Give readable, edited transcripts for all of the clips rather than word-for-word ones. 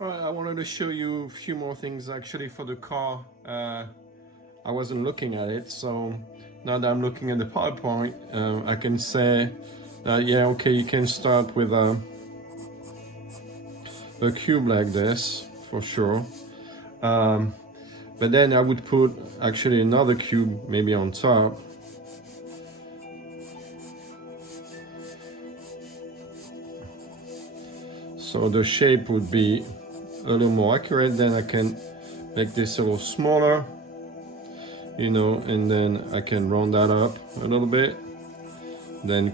Alright, I wanted to show you a few more things actually for the car. I wasn't looking at it, so now that I'm looking at the PowerPoint, I can say that yeah, okay, you can start with a cube like this for sure. But then I would put actually another cube maybe on top. So the shape would be a little more accurate. Then I can make this a little smaller, and then I can round that up a little bit. Then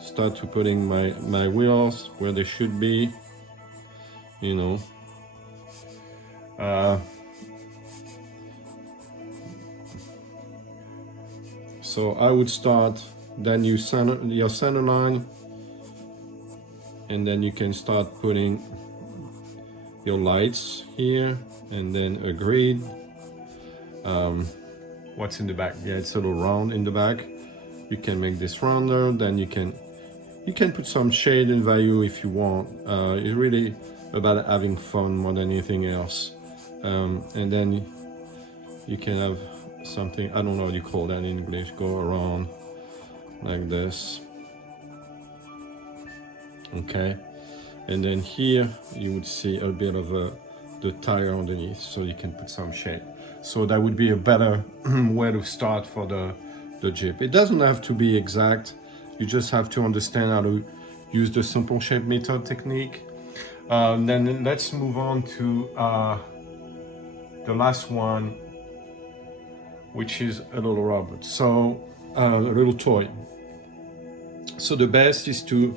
start to putting my wheels where they should be, so I would start, then you center your center line, and then you can start putting your lights here, and then a grid. What's in the back? Yeah, it's a little round in the back. You can make this rounder. Then you can put some shade and value if you want. It's really about having fun more than anything else. And then you can have something, I don't know what you call that in English, go around like this. Okay, and then here you would see a bit of the tire underneath, so you can put some shade. So that would be a better way to start for the Jeep. It doesn't have to be exact. You just have to understand how to use the simple shape method technique. Then let's move on to the last one, which is a little robot. So a little toy. So the best is to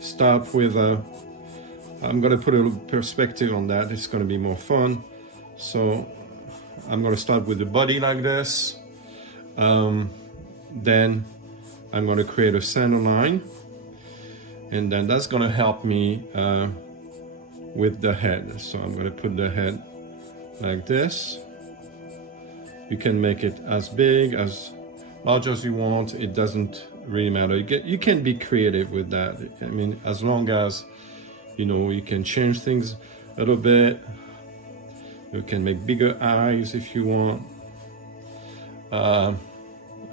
start with I'm gonna put a little perspective on that. It's gonna be more fun. So I'm gonna start with the body like this. Then I'm gonna create a center line, and then that's gonna help me with the head. So I'm gonna put the head like this. You can make it as big, as large as you want. It doesn't really matter. You can be creative with that. I mean, as long as you can change things a little bit. You can make bigger eyes if you want.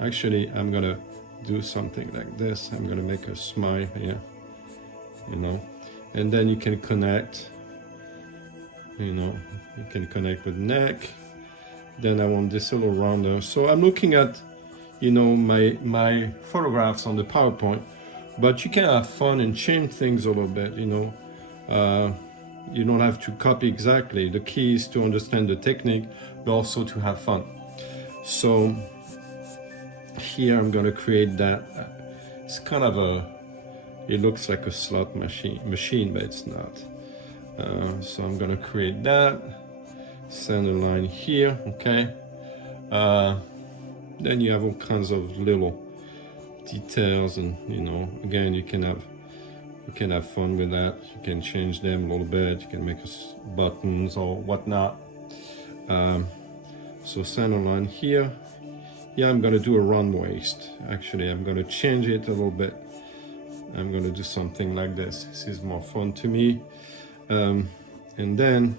Actually, I'm gonna do something like this. I'm gonna make a smile here, and then you can connect. You can connect with neck. Then I want this little rounder. So I'm looking at my photographs on the PowerPoint, but you can have fun and change things a little bit. You don't have to copy exactly. The key is to understand the technique, but also to have fun. So here I'm going to create that. It's kind of it looks like a slot machine, but it's not. So I'm going to create that center line here. Okay. Then you have all kinds of little details, and again, you can have fun with that. You can change them a little bit. You can make buttons or whatnot. So center line here. Yeah, I'm gonna do a round waist. Actually, I'm gonna change it a little bit. I'm gonna do something like this. This is more fun to me. And then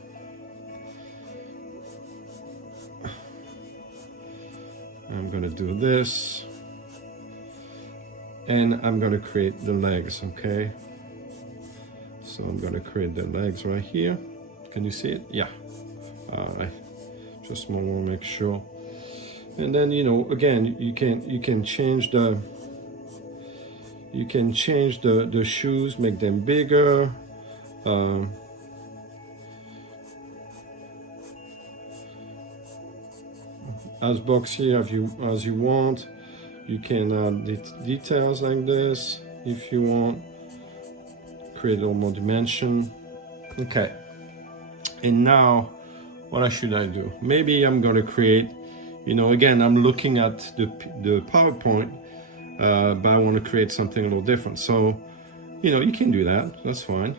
I'm gonna do this, and I'm gonna create the legs. Okay, so I'm gonna create the legs right here. Can you see it? Yeah. All right. Just more to make sure. And then again, you can change the shoes, make them bigger. As boxy as you want. You can add details like this if you want. Create a little more dimension. Okay. And now, what should I do? Maybe I'm going to create, again, I'm looking at the PowerPoint, but I want to create something a little different. So, you can do that. That's fine.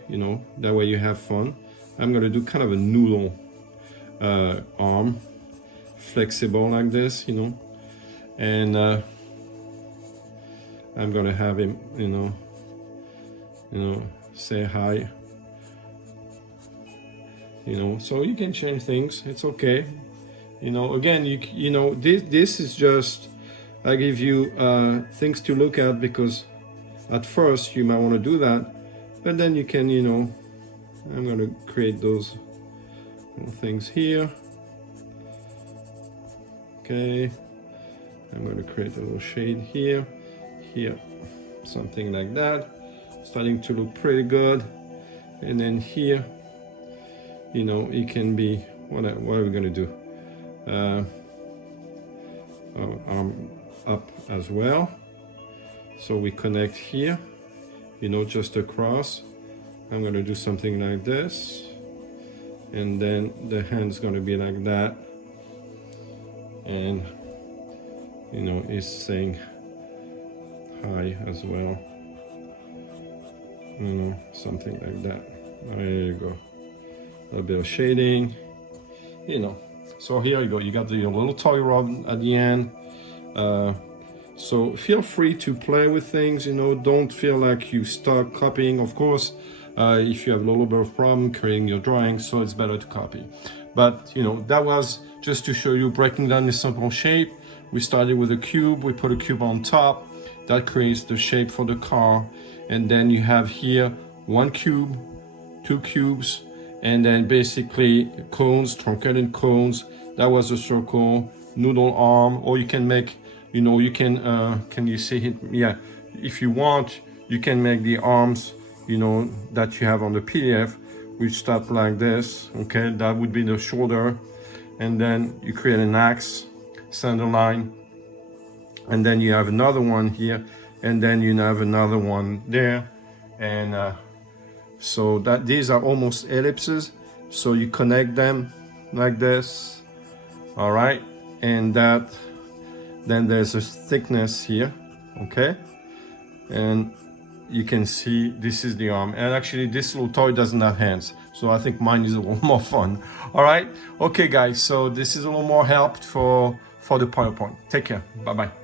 That way you have fun. I'm going to do kind of a noodle arm, flexible like this, and I'm going to have him, say hi. you know, so you can change things, it's okay. You know, again, you know, this is just, I give you things to look at, because at first you might want to do that, but then you can, you know, I'm going to create those little things here. Okay, I'm going to create a little shade here, something like that, starting to look pretty good. And then here, you know, it can be, what are we going to do? Arm up as well, so we connect here, you know, just across. I'm going to do something like this, and then the hand's going to be like that, and you know, it's saying hi as well, you know, something like that. There you go, a little bit of shading, you know. So here you go, you got the little toy rod at the end. So feel free to play with things, you know, don't feel like you start copying. Of course, if you have a little bit of problem creating your drawings, so it's better to copy. But, you know, that was just to show you breaking down this simple shape. We started with a cube, we put a cube on top, that creates the shape for the car. And then you have here 1 cube, 2 cubes, and then basically cones, truncated cones. That was a circle, noodle arm, or you can make, you know, you can you see it? Yeah, if you want, you can make the arms, you know, that you have on the PDF, which start like this, okay? That would be the shoulder. And then you create an axe, center line, and then you have another one here, and then you have another one there. And so that these are almost ellipses, so you connect them like this, all right? And that, then there's a thickness here, okay? And you can see this is the arm, and actually this little toy doesn't have hands, so I think mine is a little more fun. All right, okay guys, so this is a little more help for the PowerPoint. Take care, bye bye.